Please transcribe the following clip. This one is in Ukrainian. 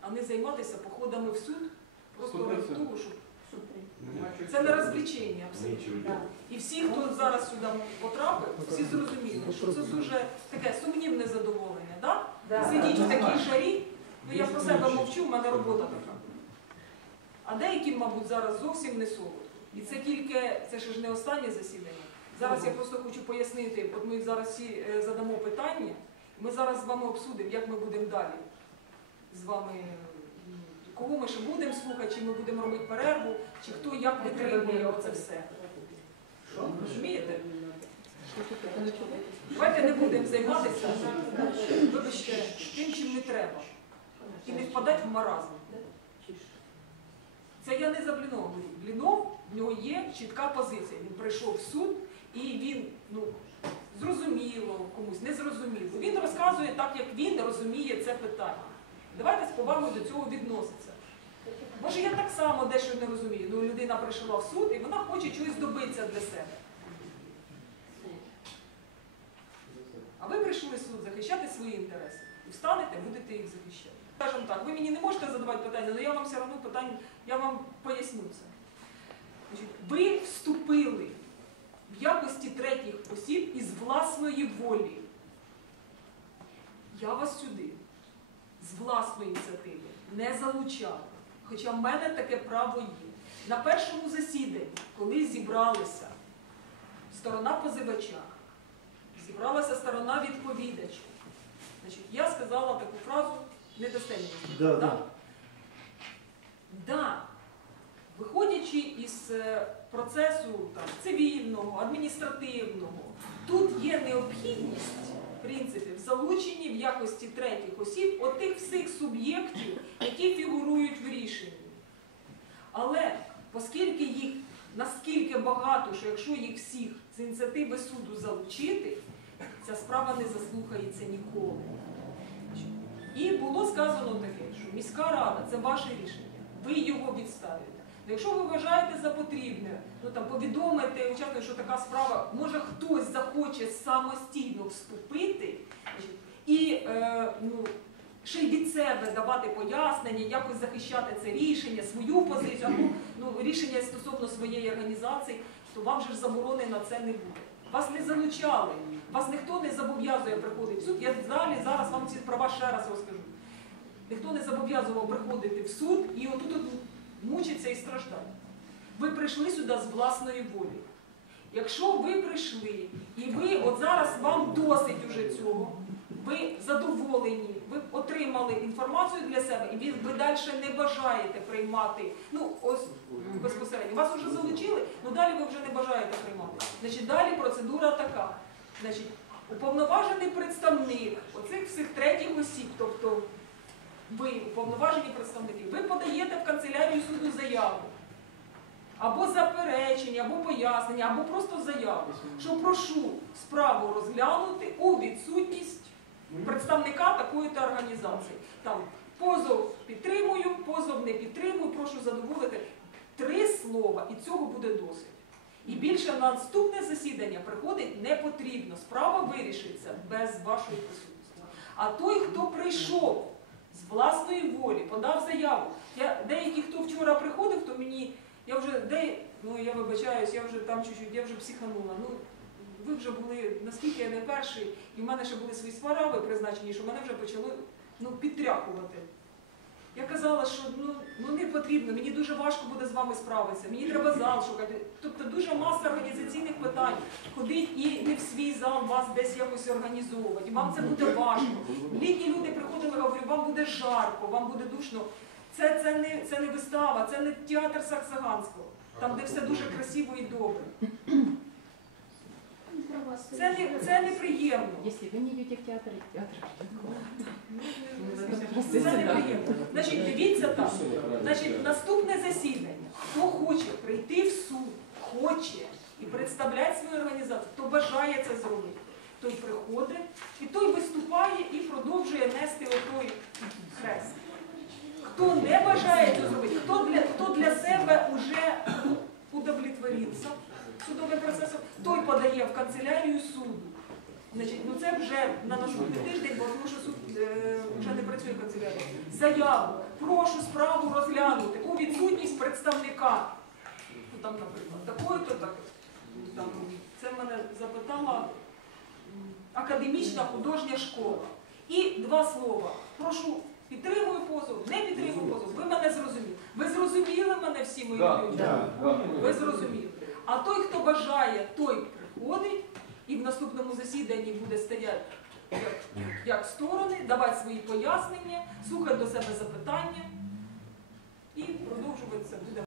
а не займатися походами в суд просто Сто ради процентів. того, щоб це не розвлечення абсолютно. І всі, хто зараз сюди потрапив, всі зрозуміли, що це дуже таке сумнівне задоволення. Да? Сидіть в такій жарі, ну я про себе мовчу, в мене робота така. А деяким, мабуть, зараз зовсім не солодко. І це тільки, це ж не останнє засідання. Зараз я просто хочу пояснити, от ми зараз всі е, задамо питання, ми зараз з вами обсудимо, як ми будемо далі з вами, кого ми ще будемо слухати, чи ми будемо робити перерву, чи хто як витримує оце все. Розумієте? Давайте не будемо займатися, вибачте, тим, чим не треба. І не впадати в маразм. Це я не за говорю. Блінов, в нього є чітка позиція. Він прийшов в суд і він, ну, зрозуміло комусь, не зрозуміло. Він розказує так, як він розуміє це питання. Давайте з повагою до цього відноситися. Може, я так само дещо не розумію. Ну, людина прийшла в суд і вона хоче чогось добитися для себе. А ви прийшли в суд захищати свої інтереси. І встанете, будете їх захищати. Скажемо так, ви мені не можете задавати питання, але я вам все одно питання, я вам поясню це. Ви вступили в якості третіх осіб із власної волі. Я вас сюди з власної ініціативи не залучала. Хоча в мене таке право є. На першому засіданні, коли зібралися сторона позивача, зібралася сторона відповідача, значить, я сказала таку фразу не дасте мені. Да, Да. да. Да. Виходячи із е, процесу там, цивільного, адміністративного, тут є необхідність, в залученні в якості третіх осіб отих всіх суб'єктів, які фігурують в рішенні. Але оскільки їх наскільки багато, що якщо їх всіх з ініціативи суду залучити, ця справа не заслухається ніколи. І було сказано таке, що міська рада це ваше рішення, ви його відставите. Ну, Якщо ви вважаєте за потрібне, ну там повідомити учаснику, що така справа, може хтось захоче самостійно вступити і е, ну, ще й від себе давати пояснення, якось захищати це рішення, свою позицію, або ну, рішення стосовно своєї організації, то вам же ж заборони на це не буде. Вас не залучали, вас ніхто не зобов'язує приходити в суд. Я взагалі зараз вам ці права ще раз розкажу. Ніхто не зобов'язував приходити в суд і отут от мучиться і страждати. Ви прийшли сюди з власної волі. Якщо ви прийшли і ви от зараз вам досить уже цього, ви задоволені, ви отримали інформацію для себе, і ви, далі не бажаєте приймати. Ну, ось безпосередньо. Вас вже залучили, ну далі ви вже не бажаєте приймати. Значить, далі процедура така. Значить, уповноважений представник оцих всіх третіх осіб, тобто ви, уповноважені представники, ви подаєте в канцелярію суду заяву. Або заперечення, або пояснення, або просто заяву, що прошу справу розглянути у відсутність представника такої-то організації. Там позов підтримую, позов не підтримую, прошу задоволити. Три слова, і цього буде досить. І більше на наступне засідання приходить не потрібно. Справа вирішиться без вашої присутності. А той, хто прийшов з власної волі, подав заяву. Я, деякі, хто вчора приходив, то мені, я вже де, ну я вибачаюсь, я вже там чуть-чуть, я вже психанула. Ну, ви вже були, наскільки я не перший, і в мене ще були свої справи призначені, що мене вже почало ну, підтряхувати. Я казала, що ну, ну не потрібно, мені дуже важко буде з вами справитися, мені треба зал шукати. Тобто дуже маса організаційних питань. Ходить і не в свій зал вас десь якось організовувати. Вам це буде важко. Літні люди приходили, говорю, вам буде жарко, вам буде душно. Це, це, не, це не вистава, це не театр Саксаганського, там, де все дуже красиво і добре. Це, не, це неприємно. Если вы не идете в театр, театр Це неприємно. Значить, дивіться так. Значить, наступне засідання. Хто хоче прийти в суд, хоче і представляти свою організацію, хто бажає це зробити, той приходить і той виступає і продовжує нести отой хрест. Хто не бажає це зробити, хто для, хто для себе вже удовлетворився судовим процесом, той подає в канцелярію суду. Значить, ну це вже на наступний тиждень, бо тому що суд е, вже не працює канцелярія. Заяву. Прошу справу розглянути у відсутність представника. Ну, там, наприклад, такої-то так. Там, це мене запитала академічна художня школа. І два слова. Прошу, підтримую позов, не підтримую позов. Ви мене зрозуміли. Ви мої Да, люди? да, да. Ви зрозуміли. А той, хто бажає, той приходить і в наступному засіданні буде стояти як, як сторони, давати свої пояснення, слухати до себе запитання і продовжувати це буде